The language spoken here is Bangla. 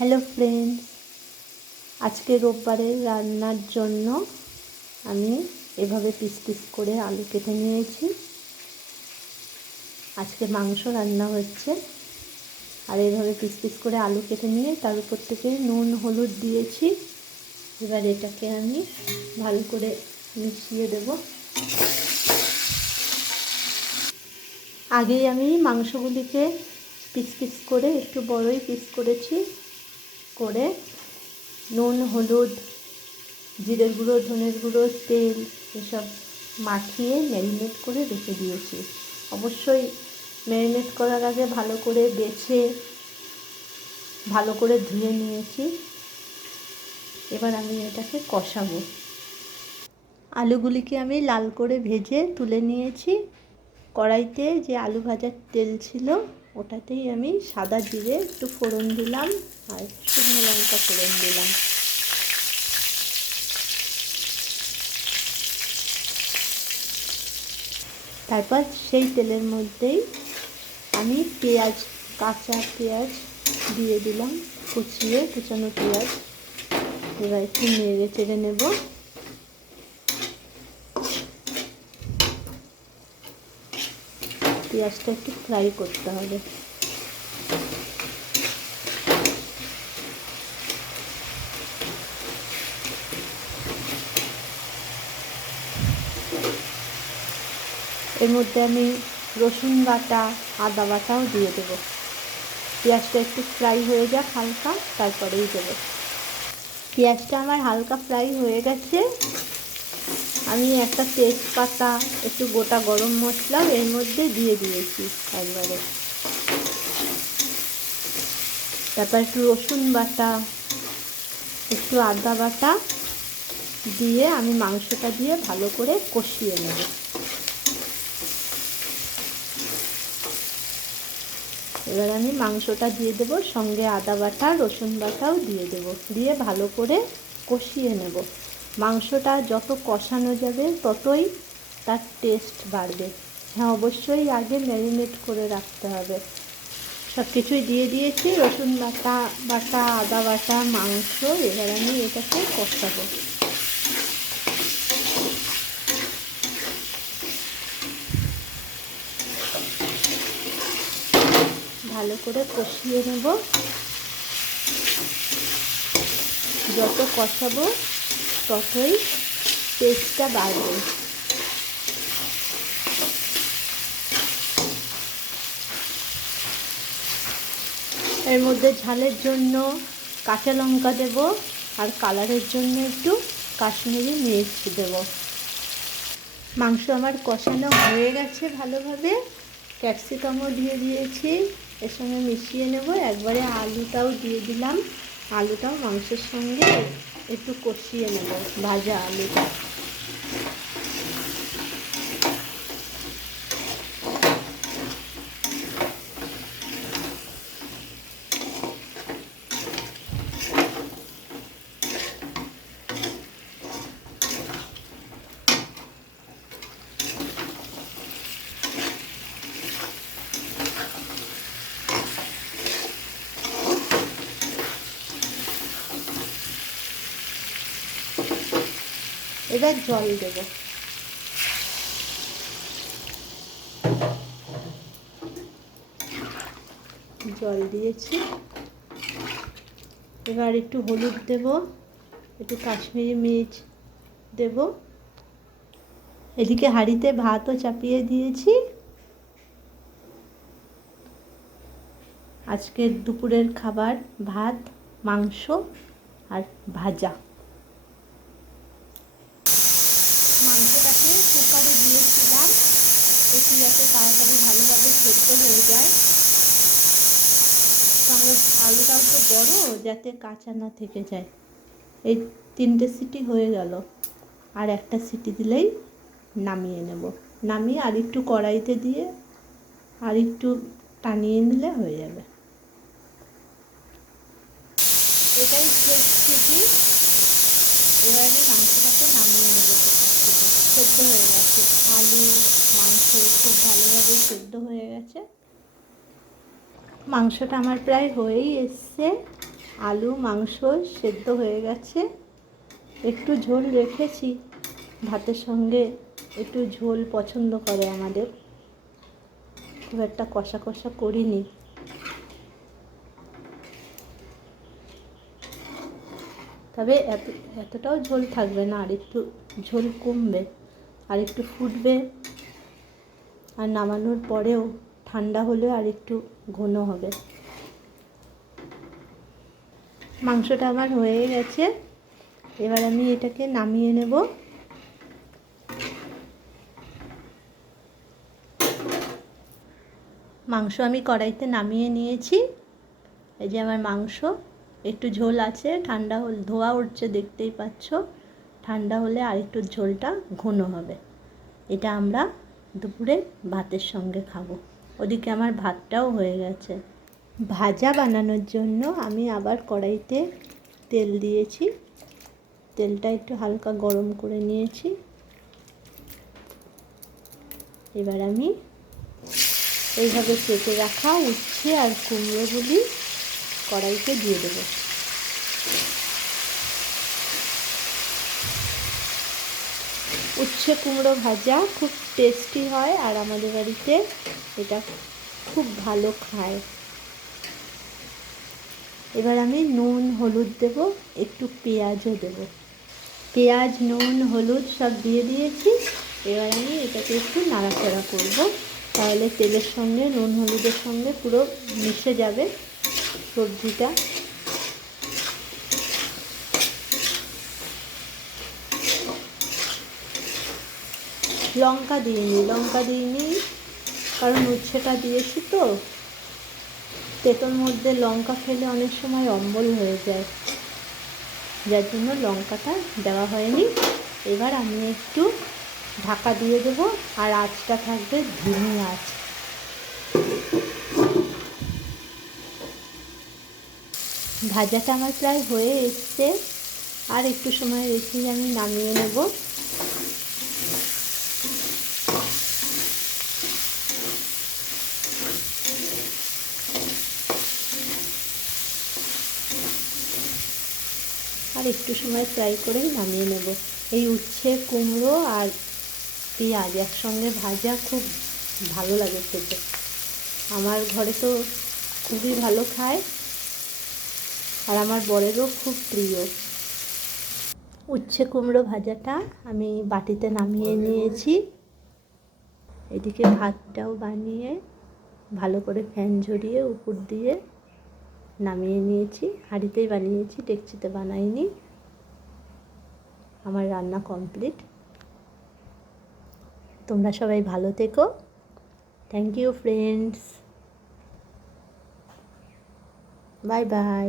হ্যালো ফ্রেন্ডস, আজকে রোববারের রান্নার জন্য আমি এভাবে পিস পিস করে আলু কেটে নিয়েছি। আজকে মাংস রান্না হচ্ছে, আর এইভাবে পিস পিস করে আলু কেটে নিয়ে তার উপর থেকে নুন হলুদ দিয়েছি। এবার এটাকে আমি ভালো করে মিশিয়ে দেব। আগেই আমি মাংসগুলিকে পিস পিস করে একটু বড়ই পিস করেছি, করে নুন হলুদ জিরের গুঁড়ো ধনের গুঁড়ো তেল এসব মাখিয়ে ম্যারিনেট করে রেখে দিয়েছি। অবশ্যই ম্যারিনেট করার আগে ভালো করে বেছে ভালো করে ধুয়ে নিয়েছি। এবার আমি এটাকে কষাবো। আলুগুলিকে আমি লাল করে ভেজে তুলে নিয়েছি। কড়াইতে যে আলু ভাজার তেল ছিল ওটাতেই আমি সাদা জিরে একটু ফোড়ন দিলাম আর শুকনো লঙ্কা ফোড়ন দিলাম। তারপর সেই তেলের মধ্যেই আমি কাঁচা পেঁয়াজ দিয়ে দিলাম, কুচানো পেঁয়াজ। এবার একটু নেড়ে চেড়ে নেব। পেঁয়াজটা একটু ফ্রাই করতে হবে। এর মধ্যে আমি রসুন বাটা আদা বাটাও দিয়ে দেবো। পেঁয়াজটা একটু ফ্রাই হয়ে যাক হালকা, তারপরেই দেবো। পেঁয়াজটা আমার হালকা ফ্রাই হয়ে গেছে। আমি একটা তেজপাতা একটু গোটা গরম মশলাও এর মধ্যে দিয়ে দিয়েছি একবারে। তারপর একটু রসুন বাটা একটু আদা বাটা দিয়ে আমি মাংসটা দিয়ে ভালো করে কষিয়ে নেব। এবার আমি মাংসটা দিয়ে দেবো, সঙ্গে আদা বাটা রসুন বাটাও দিয়ে দেবো, দিয়ে ভালো করে কষিয়ে নেব। মাংসটা যত কষানো যাবে ততই তার টেস্ট বাড়বে। হ্যাঁ, অবশ্যই আগে ম্যারিনেট করে রাখতে হবে। সব কিছুই দিয়ে দিয়েছি, রসুন বাটা আদা বাটা মাংস। এবার আমি এটাকে কষাবো। ভালো করে কষিয়ে নেব। যত কষাবো ততই টেস্টটা বাড়বে। এর মধ্যে ঝালের জন্য কাঁচা লঙ্কা দেব, আর কালারের জন্য একটু কাশ্মীরি মির্চ দেব। মাংস আমার কষানো হয়ে গেছে ভালোভাবে। ক্যাপসিকামও দিয়ে দিয়েছি, এর সঙ্গে মিশিয়ে নেব। একবারে আলুটাও দিয়ে দিলাম, আলুটাও মাংসের সঙ্গে একটু কষিয়ে নেব, ভাজা আলুটা। এবার জল দেব। জল দিয়েছি। এবার একটু হলুদ দেব, একটু কাশ্মীরি মির্চ দেব। এদিকে হাঁড়িতে ভাতও চাপিয়ে দিয়েছি। আজকের দুপুরের খাবার ভাত, মাংস আর ভাজা। মাংসটাকে কুকারে দিয়েছিলাম একটু যাতে তাড়াতাড়ি ভালোভাবে সেদ্ধ হয়ে যায়। সঙ্গে আলুটাও তো বড়, যাতে কাঁচা না থেকে যায়। এই 3টে সিটি হয়ে গেল, আর একটা সিটি দিলেই নামিয়ে নেব। নামিয়ে আর একটু কড়াইতে দিয়ে আর একটু টানিয়ে নিলে হয়ে যাবে। এটাই শেষ সিটি। এবার আমি মাংসটাকে নামিয়ে নেব কুকার থেকে। সেদ্ধ হয়ে গেছে, আলু মাংস খুব ভালোভাবে সেদ্ধ হয়ে গেছে। মাংসটা আমার প্রায় হয়েই এসছে। আলু মাংস সেদ্ধ হয়ে গেছে, একটু ঝোল রেখেছি, ভাতের সঙ্গে একটু ঝোল পছন্দ করে আমাদের, খুব একটা কষা কষা করিনি। তবে এতটাও ঝোল থাকবে না, আর একটু ঝোল কমবে, আর একটু ফুটবে, আর নামানোর পরেও ঠান্ডা হলেও আর একটু ঘন হবে। মাংসটা আমার হয়ে গেছে, এবার আমি এটাকে নামিয়ে নেব। মাংস আমি কড়াইতে নামিয়ে নিয়েছি। এই যে আমার মাংস, একটু ঝোল আছে, ঠান্ডা হলে ধোয়া উঠছে দেখতেই পাচ্ছ, ঠান্ডা হলে আর একটু ঝোলটা ঘন হবে। এটা আমরা দুপুরে ভাতের সঙ্গে খাবো। ওদিকে আমার ভাতটাও হয়ে গেছে। ভাজা বানানোর জন্য আমি আবার কড়াইতে তেল দিয়েছি, তেলটা একটু হালকা গরম করে নিয়েছি। এবার আমি এইভাবে কেটে রাখা উচ্ছে আর কুমড়োগুলি কড়াইতে দিয়ে দেবো। উচ্ছে কুমড়ো ভাজা খুব টেস্টি হয়, আর আমাদের বাড়িতে এটা খুব ভালো খায়। এবার আমি নুন হলুদ দেব, একটু পেঁয়াজও দেব। পেঁয়াজ নুন হলুদ সব দিয়ে দিয়েছি। এবার আমি এটাকে একটু নাড়াচাড়া করব, তাহলে তেলের সঙ্গে নুন হলুদের সঙ্গে পুরো মিশে যাবে সবজিটা। লঙ্কা দিইনি, কারণ উচ্ছেটা দিয়েছি তো, তেঁতোর মধ্যে লঙ্কা খেলে অনেক সময় অম্বল হয়ে যায়, যার জন্য লঙ্কাটা দেওয়া হয়নি। এবার আমি একটু ঢাকা দিয়ে দেবো, আর আঁচটা থাকবে ধিমি আঁচ। ভাজাটা আমার প্রায় হয়ে এসছে, আর একটু সময় রেখে আমি নামিয়ে নেব। আর একটু সময় ফ্রাই করেই নামিয়ে নেব। এই উচ্ছে কুমড়ো আর পেঁয়াজ একসঙ্গে ভাজা খুব ভালো লাগে খেতে, আমার ঘরে তো খুবই ভালো খায়, আর আমার বরেরও খুব প্রিয়। উচ্ছে কুমড়ো ভাজাটা আমি বাটিতে নামিয়ে নিয়েছি। এদিকে ভাতটাও বানিয়ে ভালো করে ফ্যান ঝরিয়ে উপর দিয়ে নামিয়ে নিয়েছি। হাঁড়িতেই বানিয়েছি, ডেকচিতে বানাইনি। আমার রান্না কমপ্লিট। তোমরা সবাই ভালো থেকো। Thank you friends, bye by.